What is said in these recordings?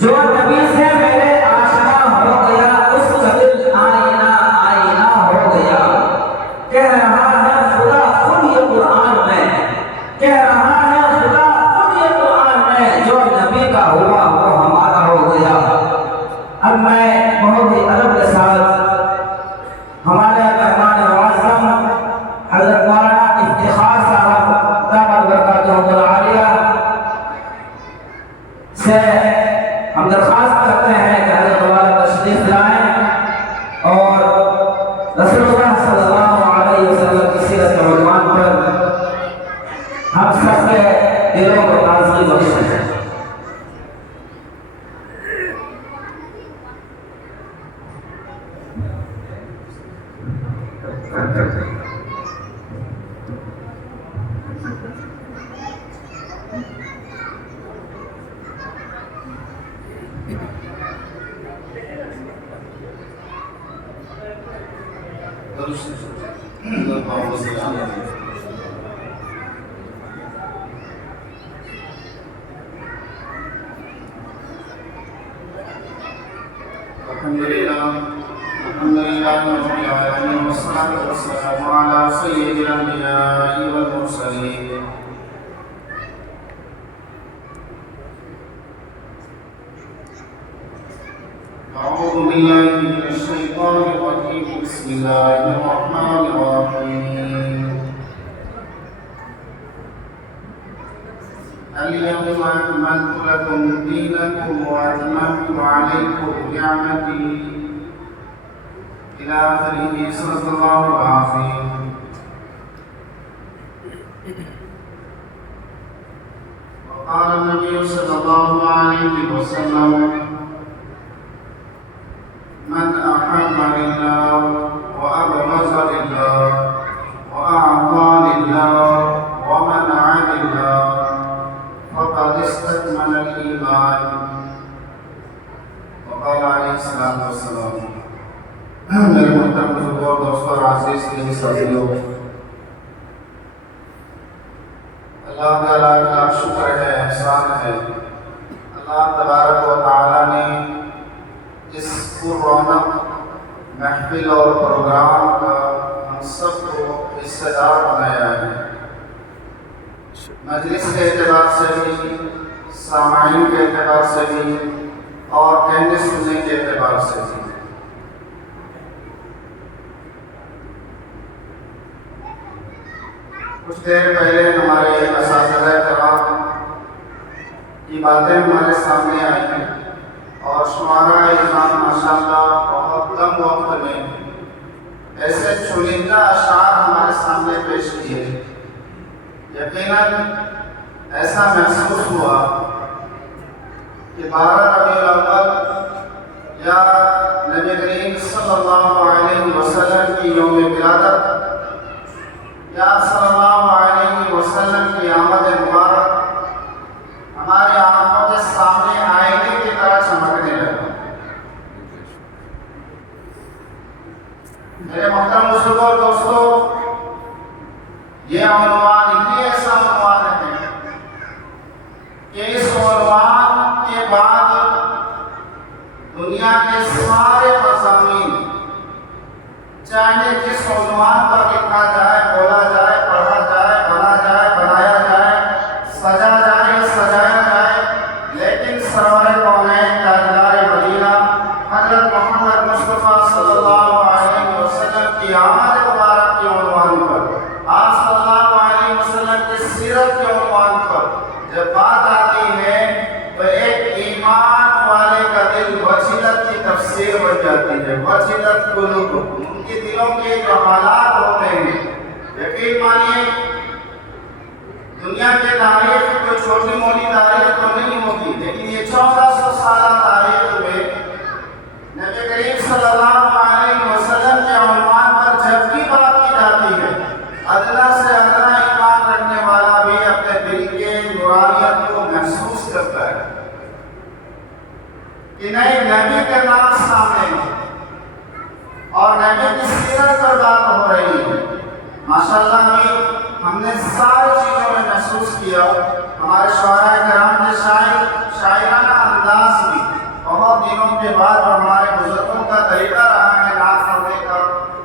جو نبی سے میرے آشنا ہو گیا اس کا دل آئینہ آئینہ ہو گیا. کہہ رہا ہے خدا خود یہ قرآن میں، کہہ رہا ہے خدا خود یہ قرآن میں، جو نبی کا ہوا وہ ہمارا ہو گیا. اب میں بہت ہی ادب کے ساتھ ہمارے مہمان معظم حضرت مولانا افتخار صاحب دامت برکاتہم العالیہ سے ہم درخواست کرتے ہیں کہ حضرت والا تشریف لائیں اور رسول اللہ صلی اللہ علیہ وسلم کی سیرت کے عنوان پر ہم سب کے دلوں کو تازگی بخشیں. الحمدللہ رب العالمین والصلاة والسلام علی سید الانبیاء والمرسلین. اعوذ باللہ من الشیطان الرجیم. بسم اللہ الرحمن الرحیم. اليوم أكملت لكم دينكم وأتممت عليكم نعمتي إلى آخره. صدق الله العظيم. وقال النبي صلى الله عليه وسلم: من أحب لله وأبغض لله وأعطى لله ومنع لله فقد استكمل الإيمان. وقال عليه الصلاة والسلام. میرے محترم بزرگوں اور دوستوں اور عزیز کے ساتھیوں، اللہ تعالیٰ کا شکر ہے، احسان ہے. اللہ تبارک و تعالیٰ نے اس پررونق محفل اور پروگرام کا ہم سب کو حصہ دار بنایا ہے. مجلس کے اعتبار سے بھی، سامعین کے اعتبار سے بھی اور کہنے سننے کے اعتبار سے بھی. کچھ دیر پہلے ہمارے اساتذہ کرام کی باتیں ہمارے سامنے آئی ہیں اور شعراء اعظام ماشاءاللہ بہت کم وقت میں ایسے چنندہ اشعار ہمارے سامنے پیش کیے. یقیناً ایسا محسوس ہوا کہ 12 ربیع الاول یا نبی کریم صلی اللہ علیہ وسلم کی یوم ولادت یا صلی اللہ علیہ وسلم کی آمد مبارک ہماری آنکھوں کے سامنے آئینے کی طرح چمکنے لگا. میرے محترم بزرگوں اور دوستوں، یہ عنوان ہی ایسا عنوان ہے کہ اس عنوان کے بعد دنیا کے سارے مضامین چاہے جس عنوان پر لکھا جائے، بولا جائے، پڑھا جائے، بنا جائے، بنایا جائے، سجا جائے، سجایا جائے، لیکن سرور کونین تاجدار مدینہ حضرت محمد مصطفیٰ صلی اللہ علیہ وسلم کی آمد مبارک کے عنوان پر، آپ صلی اللہ علیہ وسلم کی سیرت کے عنوان پر جب بات آتی ہے تو ایک ایمان والے کا دل وجلت کی تفسیر بن جاتی ہے. وجلت قلوبہم، ان کے دلوں کے جو حالات ہوتے ہیں، یقین مانیے دنیا کے تاریخ کوئی چھوٹی موٹی تاریخ تو نہیں ہوتی، لیکن یہ 1400 سالہ تاریخ میں نبی کریم صلی اللہ علیہ وسلم کے عنوان پر جب بھی بات کی جاتی ہے، ادنا سے ادنا ایمان رکھنے والا بھی اپنے دل کے نورانیت کو محسوس کرتا ہے کہ نئے نبی کا نام سامنے ہے اور نبی کی سیرت پر بات ہو رہی ہے. ماشاءاللہ بھی ہم نے ساری چیزوں میں محسوس کیا. ہمارے شعراء کرام کے شاعرانہ انداز بھی کے بعد جو ہمارے بزرگوں کا طریقہ رہا ہے نعت پڑھنے کا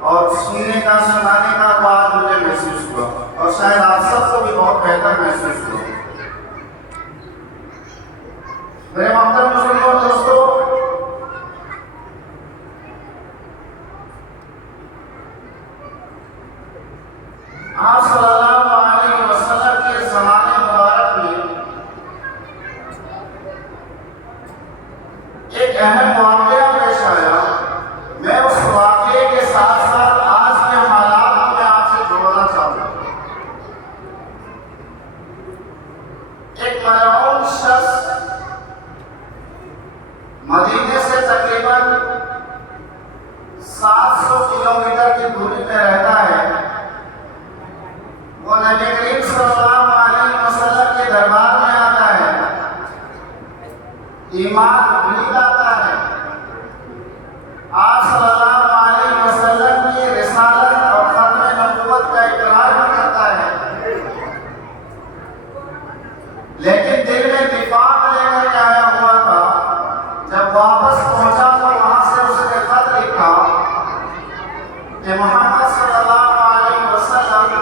اور سننے کا سنانے کا، وہ آج مجھے محسوس ہوا اور شاید آپ سب کو بھی بہت بہتر محسوس ہوا۔ میرے محترم مسلمان دوستو، آپ صلی اللہ علیہ وسلم کے زمانے مبارک میں ایک اہم واقعہ پیش آیا۔ میں اس واقعے کے ساتھ ساتھ آج کے حالات میں آپ سے جوڑنا چاہتا ہوں۔ ایک ملعون شخص مدینے سے تقریباً 700 کلومیٹر کی دوری پہ رہتا ہے۔ وہ نبی کریم صلی اللہ علیہ وسلم کے دربار میں آتا ہے، ایمان بھی لاتا ہے، آپ صلی اللہ علیہ وسلم کی رسالت اور ختم نبوت کا اقرار بھی کرتا ہے، لیکن دل میں نفاق لے کر کے آیا ہوا تھا۔ جب واپس پہنچا تو وہاں سے اس نے خط لکھا کہ محمد صلی اللہ علیہ وسلم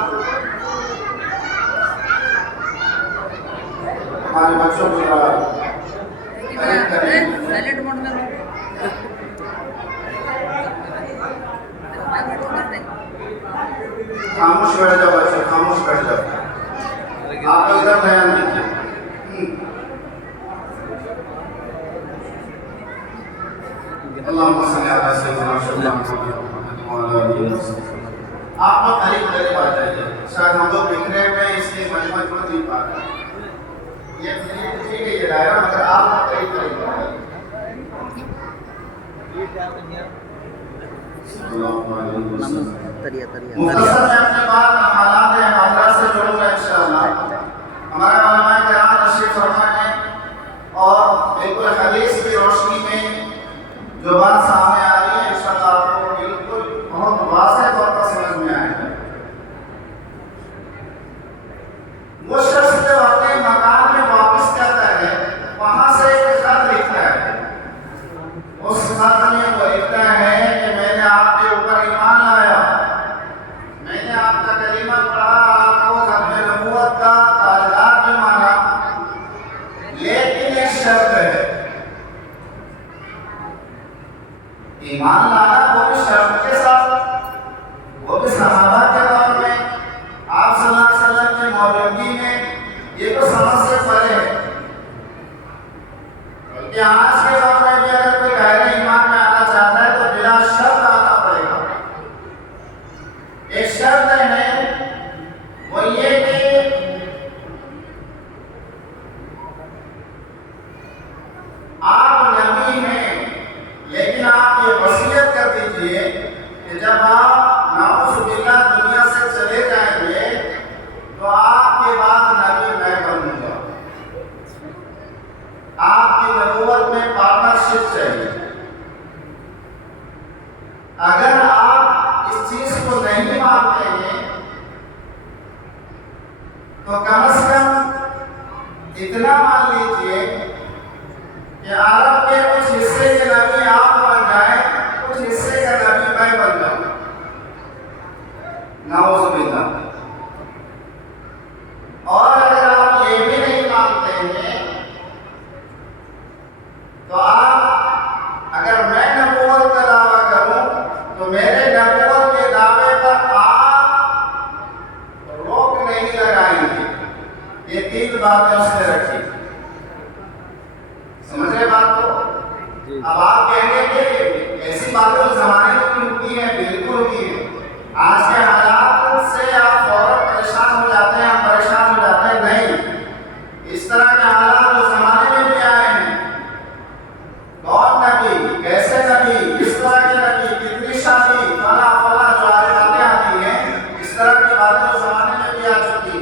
ہمارے بچوں کو سائلنٹ موڈ میں خاموش بیٹھ جاؤ بچے، خاموش بیٹھ جاؤ، آپ لوگ ادھر بیان دیجیے۔ اللہم صلی علی سیدنا محمد وعلی آلہ وسلم۔ آپ لوگ قریب آ جائیے، شاید ہم لوگ بکھرے ہوئے اس لیے مجمع کو نہیں پا رہے۔ یہ ٹھیک ہے یہ دائرہ، مگر آپ لوگ قریب آ جائیے۔ مختصر میں اپنے بعد حالات حاضرہ سے جڑوں گا انشاءاللہ۔ ہمارے علماء کرام تشریف فرما ہے اور بالکل حدیث کی روشنی میں جو بات سامنے آ رہی ہے انشاءاللہ آپ کو بالکل بہت واضح طور پر سمجھ میں آئے گا۔ وہ شخص جب اپنے مکان میں واپس جاتا ہے، وہاں سے ایک خط لکھتا ہے۔ اس خط میں وہ لکھتا ہے کہ میں نے آپ کے اوپر ایمان لایا، میں نے آپ کا کلمہ پڑھا، آپ کو ختم نبوت کا تاجدار بھی مانا، لیکن ایک شرط ہے۔ ایمان لانا وہ بھی شرط کے ساتھ، وہ بھی صحابہ کے دور میں، آپ صلی اللہ علیہ وسلم کی موجودگی میں، یہ تو سمجھ سے پرے ہے۔ بلکہ آج کے دور میں بھی اگر کوئی دائرہ ایمان میں آنا چاہتا ہے تو بلا شرط آنا پڑے گا۔ ایک شرط ہے وہ یہ کہ آپ نبی ہیں، لیکن آپ یہ وصیت کر دیجئے کہ جب آپ نعوذ باللہ دنیا سے چلے جائیں گے تو آپ کے بعد نبی میں بنوں گا۔ آپ کی نبوت میں پارٹنرشپ چاہیے۔ اگر آپ اس چیز کو نہیں مانتے ہیں تو کم از کم اتنا مان لیجئے کہ عرب کے کچھ حصے کے نبی آپ بن جائیں، کچھ حصے کا نبی میں بن جاؤں، نعوذ باللہ۔ اور اگر آپ یہ بھی نہیں مانتے ہیں تو آپ اگر میں نبوت کا دعویٰ کروں تو میرے نبوت کے دعوے پر آپ روک نہیں لگائیں گے۔ یہ تین باتیں اس نے رکھی، سمجھ رہے بات کو؟ اب آپ کہیں گے کہ ایسی باتیں اس زمانے میں کیوں ہوئی ہیں؟ بالکل ہوئی ہیں۔ آج کے حالات سے آپ فوراً پریشان ہو جاتے ہیں، آپ پریشان ہو جاتے ہیں، نہیں، اس طرح کے حالات اس زمانے میں بھی آئے ہیں۔ کون نبی، کیسے نبی، کس طرح کے نبی، کتنی شادی، فلاں فلاں جو آج باتیں آتی ہیں، اس طرح کی باتیں اس زمانے میں بھی آ چکی۔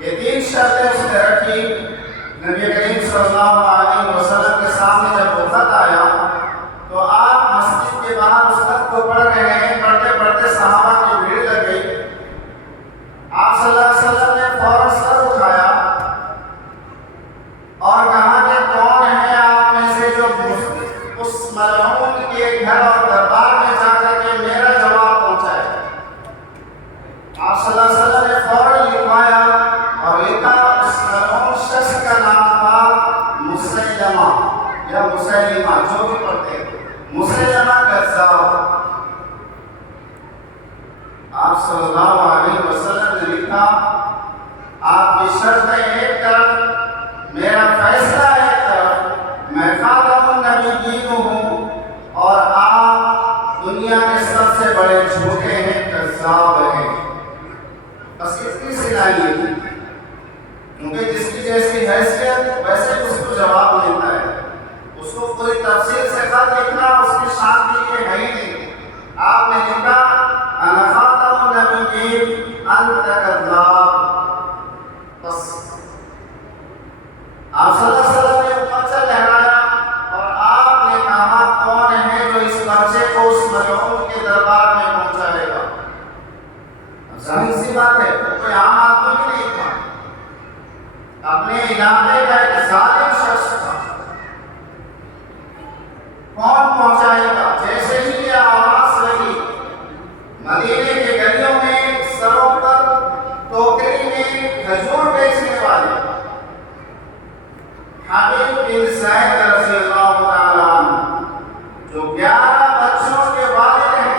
یہ تین شرطیں اس نے رکھی۔ نبی کریم صلی اللہ علیہ وسلم کے سامنے جب وہ خط آیا تو آپ مسجد کے باہر اس خط کو پڑھ رہے ہیں، پڑھتے پڑھتے صحابہ کی بھیڑ لگی یا مسلمہ جو بھی پڑھتے ہیں، مسلمہ کذاب۔ آپ صلی اللہ علیہ وسلم نے لکھا آپ کی شرطیں ایک طرف، میرا فیصلہ ایک طرف، میں خاتم النبیین ہوں اور آپ دنیا کے سب سے بڑے جھوٹے ہیں، کذاب ہیں۔ بس اتنی سی لائن لکھی، کیونکہ جس کی جیسی حیثیت ویسے اس کو جواب ملتا ہے، اس کو پوری تفصیل سے خط لکھنا اس کی شان کے ہے ہی نہیں۔ آپ نے لکھا انا خاتم النبیین انت کذاب، بس آپ صلی اللہ علیہ وسلم نے پرچہ لہرایا اور آپ نے کہا کون ہے جو اس پرچے کو اس ملعون کے دربار میں پہنچائے گا۔ ظاہر سی بات ہے کوئی عام آدمی بھی نہیں تھا، اپنے علاقے کا ایک ظالم شخص تھا۔ کون پہنچائے گا؟ جیسے ہی یہ آواز لگی، مدینے کے گلیوں میں، سروں پر، ٹوکری میں کھجور بیچنے والے حبیب بن زید رضی اللہ تعالیٰ عنہ، جو 11 بچوں کے والد ہیں،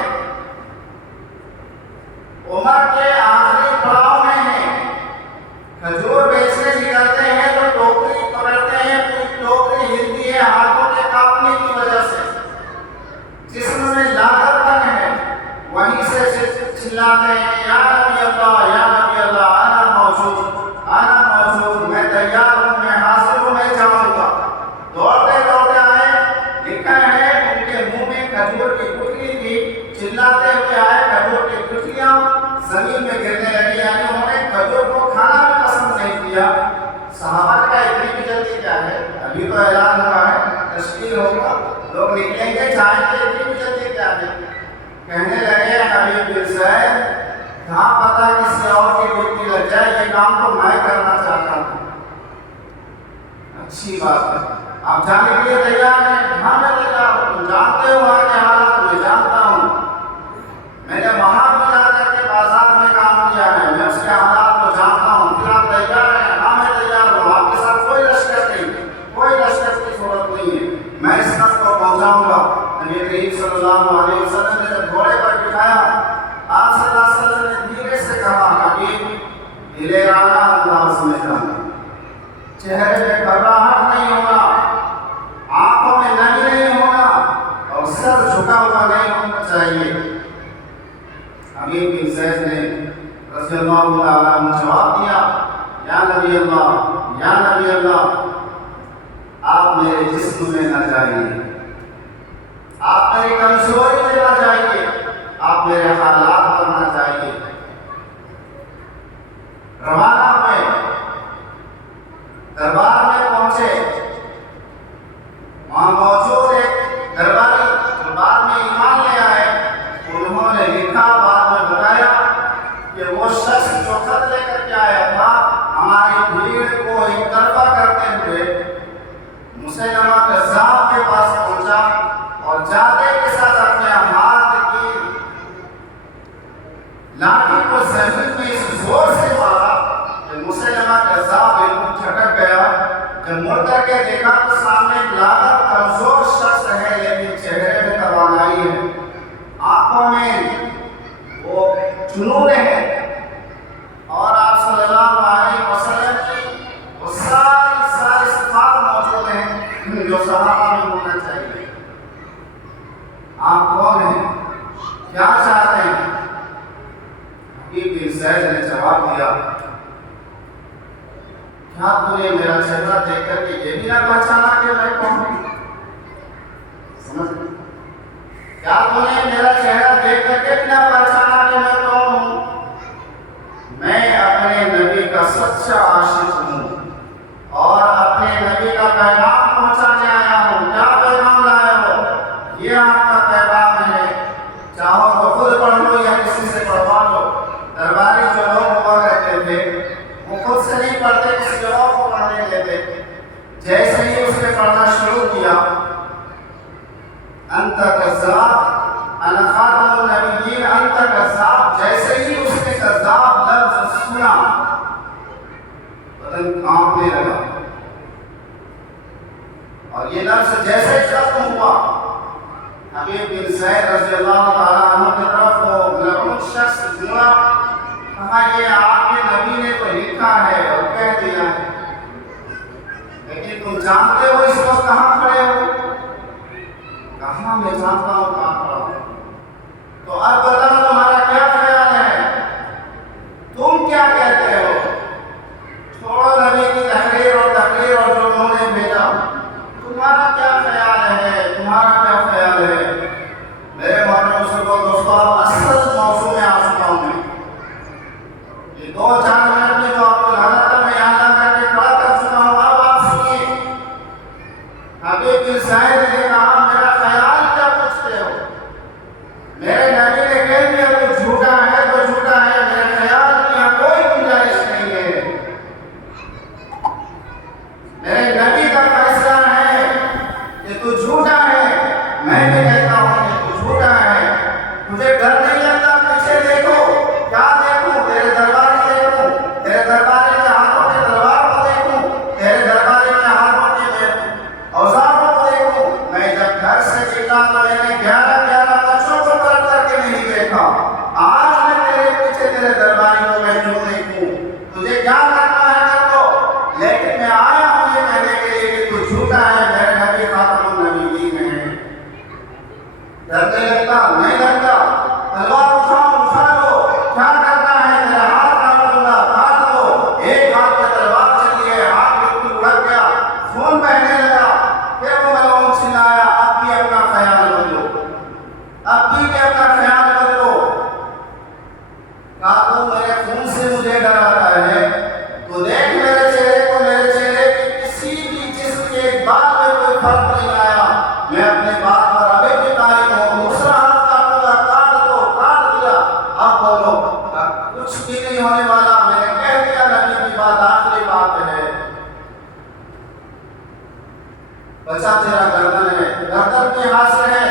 عمر کے آخری پڑاؤ میں ہیں، کھجور بیچنے نکلتے ہیں تو ٹوکری پکڑتے ہیں، پوری ٹوکری ہلتی ہے ہاتھوں کے کانپنے کی وجہ سے، جسم میں لاغر پن ہے، وہیں سے چلاتے ہیں یا نبی اللہ یا نبی اللہ، انا موجود، میں تیار ہوں، میں حاضر ہوں، میں جاؤں گا۔ دوڑتے دوڑتے آئے، لکھا ہے ان کے منہ میں کھجور کی گٹھلی تھی، چلاتے ہوئے آئے، کھجور کی گٹھلیاں زمین میں گرنے لگی، یعنی انہوں نے کھجور کو کھانا بھی پسند نہیں کیا۔ صحابہ کا اتنی بھی جلدی کیا ہے، ابھی تو اعلان ہوا ہے، تشکیل ہوگا، لوگ نکلیں گے جائیں گے، اتنی بھی جلدی کیا ہے۔ کہنے لگے حبیب بن زید کہاں پتہ کسی اور کی ڈیوٹی لگ جائے، یہ کام تو میں کرنا چاہتا ہوں۔ اچھی بات ہے، آپ جانے کے لیے تیار ہیں؟ ہاں میں تیار ہوں۔ تم جانتے ہو وہاں کے حالات، میں جانتا ہوں، میں نے وہاں بھی جا کر کے بازار میں کام کیا ہے، میں اس کے حالات کو جانتا ہوں۔ پھر آپ تیار ہیں؟ ہاں میں تیار ہوں۔ آپ کے ساتھ کوئی لشکر نہیں، کوئی لشکر کی ضرورت نہیں ہے، میں اس خط کو پہنچاؤں گا۔ نبی کریم صلی اللہ علیہ وسلم نے جب گھوڑے پر بٹھایا، آپ صلی اللہ علیہ وسلم نے دھیرے سے کہا حبیب دلے رانا انداز میں جانا، چہرے پہ گھبراہٹ نہیں ہونا، آنکھوں میں نمی نہیں ہونا اور سر جھکا ہوا نہیں ہونا چاہیے۔ حبیب بن زید نے رضی اللہ تعالیٰ عنہ جواب دیا یا نبی اللہ، یا نبی اللہ، آپ میرے جسم میں نہ جائیے، آپ میری کمزوری میں نہ جائیے، آپ میرے حالات پر نہ جائیے۔ روانہ ہوئے، دربار میں پہنچے، وہاں موجود ایک درباری جو بعد میں ایمان لے آئے، انہوں نے لکھا، بعد میں بتایا کہ وہ شخص جو خط لے کر کے آیا تھا ہماری بھیڑ کو ایک طرفہ کرتے ہوئے مسلمہ کذاب کے پاس پہنچا اور جاتے کے ساتھ اپنے ہاتھ کی لاٹھی کو زمین میں اس زور سے مارا کہ مسلمہ کذاب بالکل جھٹک گیا۔ جب مڑ کر کے دیکھا تو سامنے ایک لاغر کمزور شخص ہے، لیکن چہرے میں توانائی ہے، آنکھوں میں وہ جنون ہے، اور آپ صلی اللہ علیہ وسلم کی وہ ساری صفات موجود ہیں جو صحابہ میں ہونا چاہیے۔ آپ کون ہیں؟ کیا چاہتے ہیں؟ حبیب بن زید نے جواب دیا کیا تو نے میرا چہرہ دیکھ کر کے یہ بھی نہ پہچانا کہ میں کون ہوں؟ سمجھ کیا تو نے میرا چہرہ دیکھ کر کے بھی نہ پہچانا کہ میں کون ہوں؟ میں اپنے نبی کا سچا عاشق ہوں اور اپنے نبی کا پیغام پہنچانے آیا ہوں۔ کیا پیغام لائے ہو؟ یہ آپ کا پیغام ہے، چاہو تو خود پڑھ لو یا کسی سے پڑھوا لو۔ درباری جو لوگ ہوا کرتے تھے وہ خود سے نہیں پڑھتے، کسی اور کو پڑھنے دیتے۔ جیسے ہی اس نے پڑھنا شروع کیا، انت کذاب انا خاتم النبیین انت کذاب، جیسے ہی اس نے کذاب لفظ سنا پتہ اور یہ لفظ جیسے ختم ہوا، حبیب بن زید رضی اللہ تعالیٰ عنہ کی طرف وہ ملعون شخص جمع، کہا یہ آپ کے نبی نے تو لکھا ہے اور کہہ دیا ہے، لیکن تم جانتے ہو اس وقت کہاں کھڑے ہو؟ کہاں میں جانتا ہوں کہاں کھڑا ہوں۔ تو اب بتانا تمہارا کیا خیال ہے، تم کیا کہتے ہو؟ چھوڑو نبی کی تحریر اور تقریر اور جو انہوں نے بھیجا، تمہارا کیا خیال ہے، تمہارا کیا خیال ہے؟ میرے محترم مسلمان دوستو، اب اصل موضوع میں آ چکا ہوں میں۔ یہ 2-4 منٹ میں جو آپ کو حالت تھا میں یہاں لا کر کے کھڑا کر چکا ہوں، اب آپ سنیے۔ حبیب بن زید نے کہا میرا خیال کیا پوچھتے ہو؟ میرے نبی نے کہہ دیا تو جھوٹا ہے تو جھوٹا ہے، میرے خیال کی یہاں کوئی گنجائش نہیں ہے۔ میرے نبی کا فیصلہ ہے کہ تو جھوٹا ہے، میں بھی کہتا ہوں کہ تو جھوٹا ہے۔ تجھے ڈر نہیں لگتا؟ پیچھے دیکھو، کیا دیکھوں؟ تیرے درباری دیکھوں، تیرے درباری کے ہاتھوں کے تلوار کو دیکھوں، تیرے درباری کے ہاتھوں کے اوزاروں کو دیکھوں۔ میں جب گھر سے چلا تو میں نے 11 بچوں کو پلٹ کر کے نہیں دیکھا، آج میں تیرے پیچھے تیرے درباری کو میں کیوں دیکھوں؟ تجھے کیا کرنا ہے کر دو، لیکن میں آیا ہوں یہ کہنے کے لیے کہ تو جھوٹا ہے، میرے نبی خاتم النبیین ہیں۔ ڈر نہیں لگتا؟ نہیں لگتا؟ تلوار اٹھا لو، کیا کرنا ہے؟ میرا ہاتھ کاٹ دوں گا، کاٹ دو۔ ایک ہاتھ پہ تلوار چلی ہے، ہاتھ بالکل اڑ گیا، خون بہنے لگا۔ پھر وہ ملعون چلایا اب بھی اپنا خیال بدلو، اب بھی کہ اپنا خیال بدلو۔ کہا تو میرے خون سے مجھے ڈراتا ہے، تو دیکھ میرے چہرے کو، میرے چہرے کی کسی بھی جسم کے ایک بات میں کوئی فرق نہیں آیا، میں اپنے بات پر ابھی بھی قائم ہوں۔ دوسرا ہاتھ کاٹوں گا، کاٹ دو، کاٹ دیا، اب بولو، کچھ بھی نہیں ہونے والا، میں نے کہہ دیا نبی کی بات آخری بات ہے۔ بچہ تیرا گردن ہے، گردن کی حاصل ہے،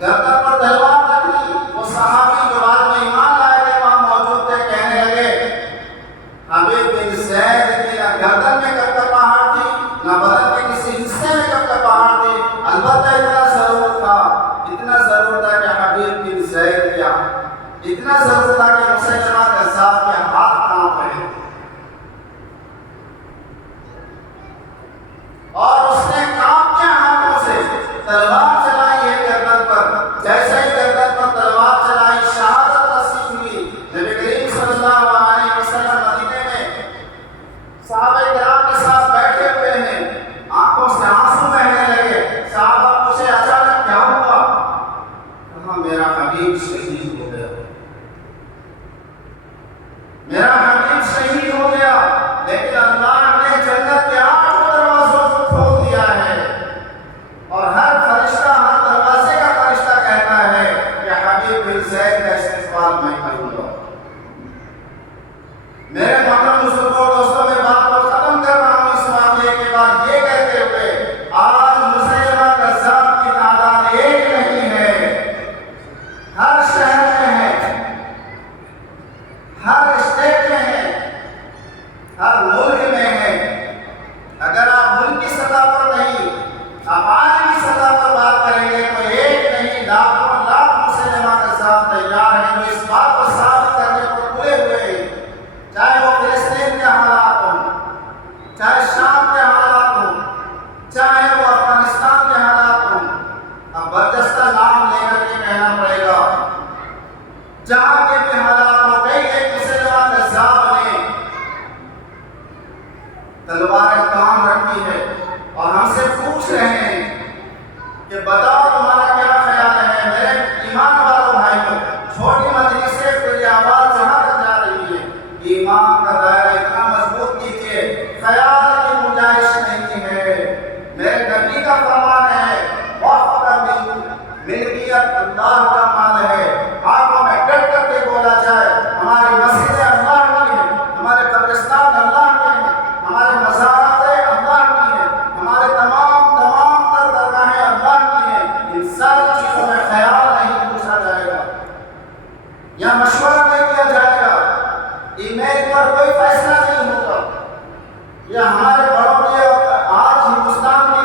گردن پر تلوار رکھ لی۔ وہ صحابی جو بعد میں ایمان لائے تھے وہاں موجود تھے، کہنے لگے حبیب بن زید کی نہ گردن میں کب کپاہٹ تھی، نہ بدن کے کسی حصے میں کب کپاہٹ تھی، البتہ اتنا ضرور تھا کہ حبیب بن زید کیا، اتنا ضرور تھا کہ مسلمہ کذاب کے ہاتھ کانپ رہے اور اس نے کانپتے ہاتھوں سے تلوار چلائی ہے گردن پر۔ جیسے ہی گردن پر تلوار چلائی، شہادت نصیب ہوئی۔ نبی کریم صلی اللہ علیہ وسلم مدینے میں صحابہ کرام کے ساتھ بیٹھے ہوئے ہیں، آنکھوں سے آنسو بہنے لگے۔ صحابہ پوچھے اچانک کیا ہوا؟ کہا میرا حبیب شہید ہو گیا، میرا حبیب شہید ہو گیا، لیکن اللہ نے جنت کے 8 دروازوں کو کھول دیا ہے، اور ہر فرشتہ، ہر دروازے کا فرشتہ کہتا ہے کہ حبیب بن زید کا استقبال میں کروں گا۔ میرے محترم مسلمان دوستوں، میں بات کو ختم کر رہا ہوں اس واقعے کے بعد یہ کہتے ہوئے، آج مسلمہ کذاب کی تعداد ایک نہیں ہے، ہر شہر میں ہے، ہر اسٹیٹ میں ہے، ہر ملک میں ہے۔ اگر آپ ملک کی سطح پر نہیں، آپ عالمی سطح پر بات کریں گے تو ایک نہیں لاکھوں لاکھ مسلمہ کذاب تیار ہیں جو اس بات کو ثابت کرنے پر تلے ہوئے ہیں، چاہے وہ فلسطین کے حالات ہوں، چاہے شام کے حالات ہوں، چاہے وہ افغانستان کے حالات ہوں۔ اب برجستہ نام لے کر کے کہنا پڑے گا، جہاں کے بھی حالات ہو گئی، ایک مسلمہ کذاب نے تلواریں کام رکھی ہے اور ہم سے پوچھ رہے ہیں کہ بتاؤ تمہارا کیا خیال ہے؟ میرے ایمان والوں بھائیوں، چھوٹی مجلس سے پوری آواز جہاں تک جا رہی ہے، ایمان کا دائرہ اتنا مضبوط کیجیے، خیال کی گنجائش نہیں ہے۔ میرے نبی کا فرمان ہے، وقت کا ملکیت اللہ کا مال ہے، آنکھوں میں ڈٹ کر کے بولا جائے، ہماری مسجدیں اللہ کی ہیں، ہمارے قبرستان اللہ کے ہیں، ہمارے مزارات اللہ کی ہیں، ہمارے تمام تر درگاہیں اللہ کی ہیں۔ ان ساری چیزوں میں خیال نہیں پوچھا جائے گا یا مشورہ نہیں کیا جائے گا، ای میل پر کوئی فیصلہ نہیں ہوگا۔ یہ ہمارے بڑوں کی آج ہندوستان کی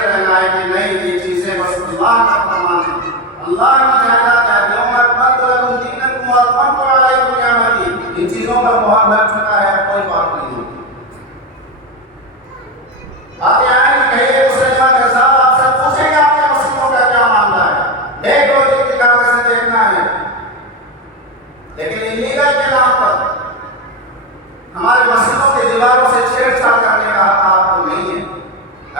کرتے رہنا ہے کہ نہیں یہ چیزیں بس اللہ کا فرمان ہے، اللہ کی جائیداد ہے، یوم اکملت لکم دینکم واتممت علیکم نعمتی، ان چیزوں پر مہر لگ چکا ہے، کوئی بات نہیں ہوگی۔ آتے آئیں کہ کہیے مسلمہ کے صاحب آپ سے پوچھیں گے آپ کے مسلموں کا کیا معاملہ ہے، دیکھ لو جن کی کاغذ سے دیکھنا ہے، لیکن انلیگل کے نام پر ہمارے مسجدوں کی دیواروں سے چھیڑ چھاڑ کرنے کا حق آپ کو نہیں ہے۔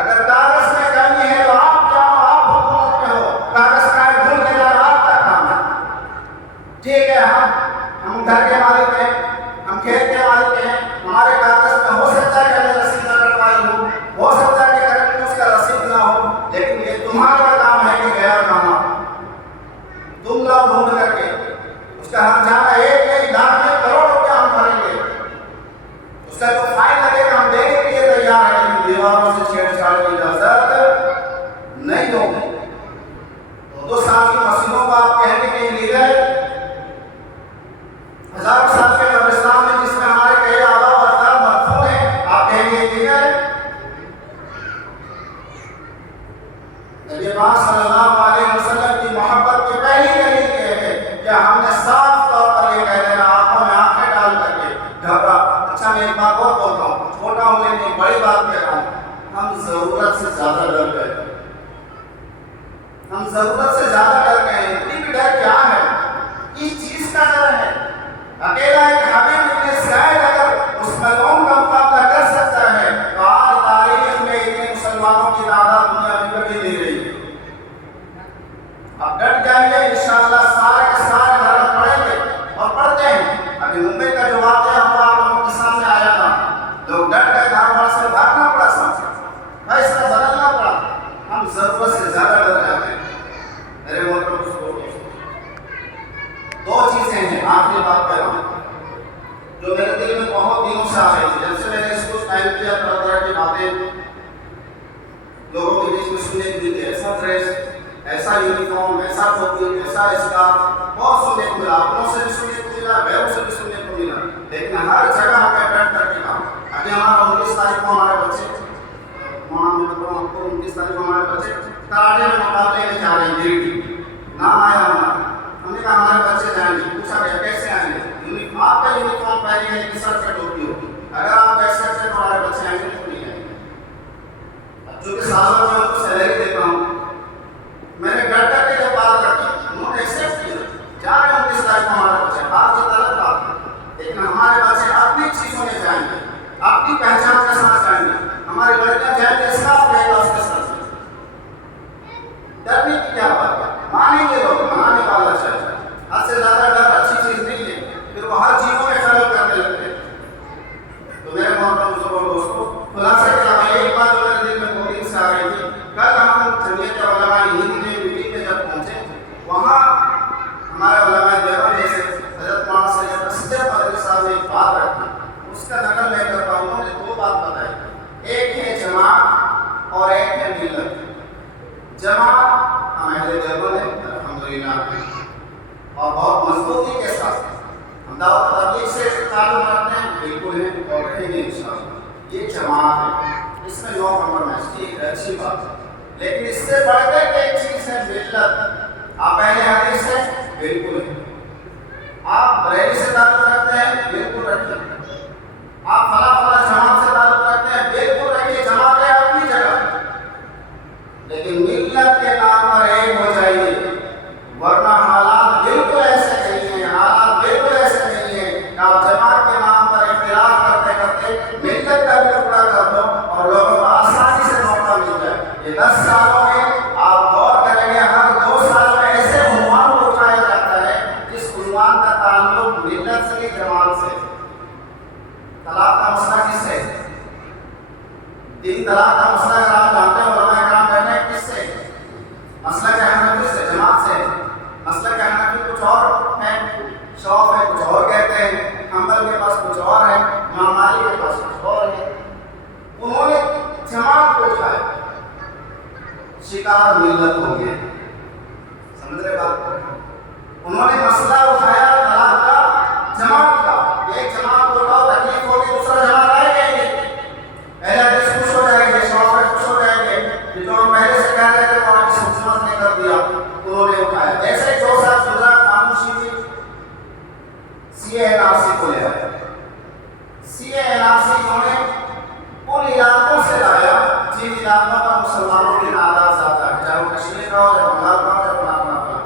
اگر کاغذ میں کمی ہے تو آپ جاؤ، آپ حکومت میں ہو، کاغذ کا ایک ڈھونڈ کے لانا آپ کا کام ہے۔ ٹھیک ہے، ہم گھر کے مالک ہیں، ہم کھیت کے مالک ہیں، ہمارے کاغذ میں ہو سکتا ہے کہ میں رسید نہ کٹوائی ہوں، ہو سکتا ہے کہ کرنٹ اس کا رسید نہ ہو، لیکن یہ تمہارا کام ہے کہ غیر کام تم لاؤ ڈھونڈ کر کے، اس کا ہم جانا ایک نہیں لاکھ میں کروڑ روپیہ ہم بھریں گے، اس کا جو فائن لگے گا ہم دینے کے لیے تیار ہیں، لیکن دیواروں سے چھیڑ چھاڑ کی اجازت نہیں ہوگی۔ دو سال کی مسجدوں کو آپ کہنے کے لیے ہزاروں سال کے قبرستان میں جس میں ہمارے کئی آباء و اجداد مدفون ہیں، آپ کہیں گے ٹھیک ہے؟ نبی پاک صلی اللہ علیہ وسلم کی محبت کی پہلی دلیل یہ ہے کہ ہم نے صاف طور پر یہ کہہ دینا آنکھوں میں آنکھیں ڈال کر کے گھبرا۔ اچھا میں ایک بات اور بولتا ہوں، چھوٹا ہوں لیکن بڑی بات کہہ رہا ہوں، ہم ضرورت سے زیادہ ڈر گئے، ہم ضرورت سے زیادہ ڈر گئے ہیں۔ اتنی بھی ڈر کیا ہے، اس چیز کا ڈر ہے۔ اکیلا ایک حبیب ابن سعید اگر اس ملعون کا مقابلہ کر سکتا ہے تو آج تاریخ میں اتنے مسلمانوں کی تعداد دنیا میں کبھی نہیں رہی۔ اب ڈٹ جائیں گے انشاءاللہ، سارے کے سارے دھرم پڑھیں گے اور پڑھتے ہیں۔ ابھی ممبئی کا جو واقعہ ہوا آپ لوگوں کے سامنے آیا تھا، لوگ ڈٹ گئے، دھارواڑ سے بھاگنا پڑا، فیصلہ بدلنا پڑا۔ ہم ضرورت سے زیادہ ڈر جاتے ہیں۔ میرے محترم دوستو، دو چیزیں ہیں، آخری بات کہہ رہا ہوں جو میرے دل میں بہت دنوں سے آ رہی تھی۔ جب سے میں نے اس کو ٹائم کیا، طرح طرح کی باتیں لوگوں کے بیچ میں سننے کو ملتی، ایسا ڈریس، ایسا یونیفارم، ایسا ٹوپی، ایسا اسکارف، بہت سننے کو ملا، اپنوں سے بھی سننے کو ملا، غیروں سے بھی سننے کو ملا، لیکن ہر جگہ ہمیں ڈٹ کر کے کہا۔ ابھی ہمارا 29 تاریخ کو ہمارے بچے، میں بتاؤں آپ کو، 29 تاریخ کو ہمارے بچے کراٹے میں مقابلے میں جا رہے ہیں، گریڈی نام آیا ہمارا، ہم نے کہا ہمارے بچے جائیں گے، پوچھا گیا کیسے آئیں گے؟ آپ کا یونیفارم پہنے ہیں کہ سر سے ٹوپی ہوگی، اگر آپ کیسے سے ہمارے بچے آئیں گے تو نہیں آئیں گے۔ چونکہ سالوں میں ان کو سیلری دیتا ہوں، میں نے ڈر کر کے جب بات رکھی، انہوں نے ایکسیپٹ کیا، جا رہے ہیں 29 تاریخ کو ہمارے بچے، آپ کی غلط بات ہے، لیکن ہمارے بچے اپنی چیزوں میں جائیں گے، اپنی پہچان کے ساتھ جائیں گے، ہماری لڑکیاں جائیں گے، اسکارف رہے گا اس کے ساتھ۔ ڈرنے کی کیا بات ہے، مانیں گے لوگ، منانے والا چاہیے۔ حد سے زیادہ ڈر اچھی چیز نہیں ہے، پھر وہ ہر چیزوں میں خلل کرنے لگتے ہیں۔ تو میرے محترم دوستو، خلاصہ کیا ہے، ایک بات جو میرے دل میں بہت دن سے آ رہی تھی، کل ہم جمعیت علماء ہند کی میٹنگ میں جب پہنچے، وہاں ہمارے علماء دیوبند میں سے حضرت مولانا سید اسجد قادری صاحب نے ایک بات رکھی، اس کا نقل میں کرتا ہوں۔ انہوں نے دو بات بتائی، ایک ہے جماعت اور ایک ہے ملت۔ جماعت ہم اہل دیوبند ہیں الحمدللہ، اور بہت مضبوطی کے ساتھ ہم دعوت تبلیغ سے تعلق رکھتے ہیں، بالکل ہیں اور رہیں گے انشاءاللہ۔ یہ جماعت ہے، اس میں 9 کمپرومائز، ٹھیک ہے، اچھی بات ہے، لیکن اس سے بڑھ کر ایک چیز ہے ملت۔ آپ اہل حدیث ہیں، بالکل ہیں، آپ بریلی سے تعلق رکھتے ہیں، بالکل رکھیں، آپ فلاں فلاں جماعت سے تعلق رکھتے ہیں، بالکل رکھیے، جماعت ہے اپنی جگہ، لیکن ملت کے نام پر ایک ہو جائیے، ورنہ حالات بالکل ایسے نہیں ہیں، حالات بالکل ایسے نہیں ہیں کہ آپ جماعت کے نام پر اختلاف کرتے کرتے ملت کا بھی ٹکڑا کر دو اور لوگوں کو آسانی سے موقع مل جائے۔ یہ 10 سالوں میں آپ غور کریں گے، ہر 2 سال میں ایسے عنوان کو اٹھایا جاتا ہے جس عنوان کا تعلق ملت سے نہیں، جماعت سے۔ طلاق کا مسئلہ کس سے؟ 3 طلاق کا مسئلہ اگر آپ جانتے ہیں، علماء کرام بیٹھے ہیں، کس سے؟ مسئلہ کیا ہے؟ کس سے؟ جماعت سے۔ مسئلہ کیا ہے کہ کچھ اور ہے، شوق ہے کچھ اور کہتے ہیں، حنبل کے پاس کچھ اور ہے، امام مالک کے پاس کچھ اور ہے۔ انہوں نے جماعت کو اٹھایا، شکار ملت ہو گئے، سمجھ رہے بات کو؟ انہوں نے مسئلہ اٹھایا طلاق کا، جماعت کا، ایک جماعت کو اٹھاؤ، تکلیف ہوگی، دوسرا جماعت آئے گا ہی نہیں، اہل حدیث خوش ہو جائیں گے، شوق خوش ہو جائیں گے، جو ہم مسلمانوں کی تعداد زیادہ ہے، چاہے وہ کشمیر کا ہو یا بنگال کا ہو یا فلانا کا،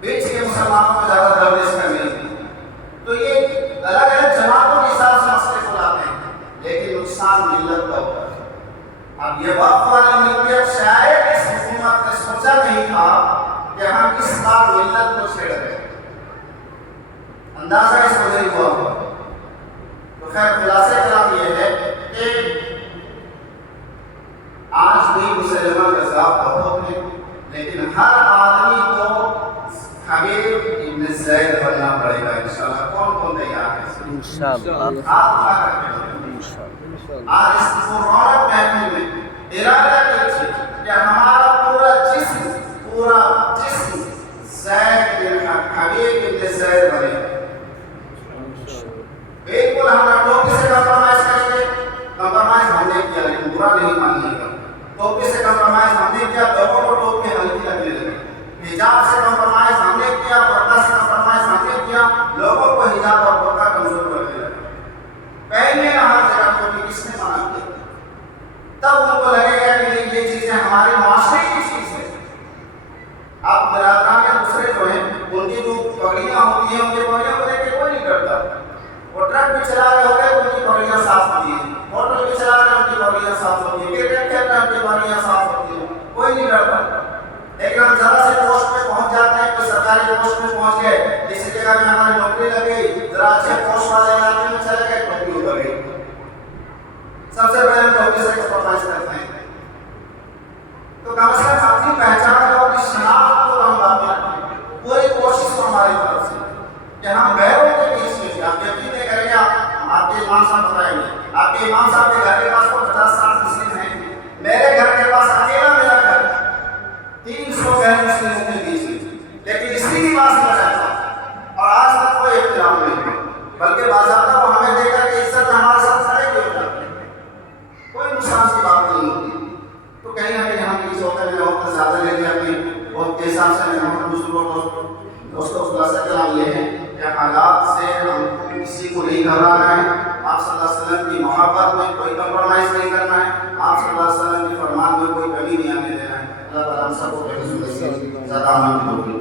بیچ کے مسلمانوں کو زیادہ درد اس کا نہیں، تو یہ الگ الگ جماعتوں کے حساب سے مسئلے کو لاتے ہیں، لیکن نقصان ملت کا ہوتا ہے۔ اب یہ وقت والی ملکیت شاید اس حکومت نے سوچا نہیں تھا کہ ہم اس بار ملت کو چھیڑ رہے ہیں، اندازہ اس کو نہیں ہوا ہوگا۔ تو خیر خلاصہ کلام یہ ہے کہ آج بھی مسلمہ کذاب بہت ہیں، لیکن ہر آدمی کو خبیر ابن زید بننا پڑے گا انشاءاللہ۔ کون کون تیار ہے؟ انشاءاللہ آپ اٹھا کر کے آج اس پرونق محفل میں ارادہ کیجیے کہ ہمارا پورا جسم زید بن خبیر ابن زید بنے۔ بالکل ہم ٹوپی سے کمپرومائز کریں گے، کمپرومائز ہم نے کیا لیکن برا نہیں مانیے گا۔ ٹوپی سے کمپرومائز ہم نے کیا، لوگوں کو ٹوپی ہلکی لگنے لگی۔ حجاب سے کمپرومائز ہم نے کیا، برقع سے کمپرومائز ہم نے کیا، لوگوں کو حجاب اور برقع کمزور کرنے لگے۔ پہلے ہر جگہ ٹوپی کس نے منع کیا؟ تب ان کو لگے گا کہ یہ چیزیں ہمارے معاشرے کی چیز ہے۔ اب برادران کے دوسرے جو ہیں ان کی جو پگڑیاں ہوتی ہیں، ان کی پگڑیاں کو دیکھ کے کوئی نہیں کرتا۔ وہ ٹرک بھی چلا رہے ہوتے ہیں، ان کی پگڑیاں صاف ہوتی ہیں، موٹر بھی چلا رہے ہیں، ان کی پگڑیاں صاف ہوتی ہیں، کرکٹ کھیل رہے ہیں، ان کی پگڑیاں صاف ہوتی ہیں، کوئی نہیں کرتا۔ لیکن ہم ذرا سے پوسٹ پہ پہنچ جاتے ہیں، کوئی سرکاری پوسٹ پہ پہنچ گئے، کسی جگہ میں ہماری نوکری لگ گئی، ذرا اچھے پوسٹ والے علاقے میں چلے گئے، ٹوپی اتر گئی۔ سب سے پہلے ہم ٹوپی سے کمپرومائز کرتے ہیں۔ تو کم از کم اپنی پہچان کو، اپنی شناخت کو ہم باقی رکھیں، پوری کوشش ہو ہماری طرف سے کہ ہم غیروں کے بیچ میں، آپ یقین نہیں کریں گے، آپ کے امام صاحب بتائیں گے، آپ کے امام صاحب کے گھر کے پاس 50-60 مسلم ہیں، میرے گھر کے پاس اکیلا میرا گھر 300 غیر مسلموں کے بیچ میں، لیکن اسی کے پاس میں رہتا اور آج تک کوئی اختلاف نہیں، بلکہ باضابطہ وہ ہمیں دیکھ کر کے عزت میں ہمارے ساتھ کھڑے بھی ہو جاتے ہیں، کوئی نقصان کی بات نہیں ہوتی۔ تو کہیں نہ کہیں ہم اس وقت میں وقت زیادہ لے کے اپنی وقت کے حساب سے ہم دوستوں خلاصہ کلام یہ ہے کہ حالات سے ہم کسی کو نہیں گھبرانا ہے، آپ صلی اللہ علیہ وسلم کی محبت میں کوئی کمپرومائز نہیں کرنا ہے، آپ صلی اللہ علیہ وسلم کے فرمان میں کوئی کمی نہیں آنے دینا ہے۔ اللہ تعالیٰ ہم سب کو زیادہ عمل کی توفیق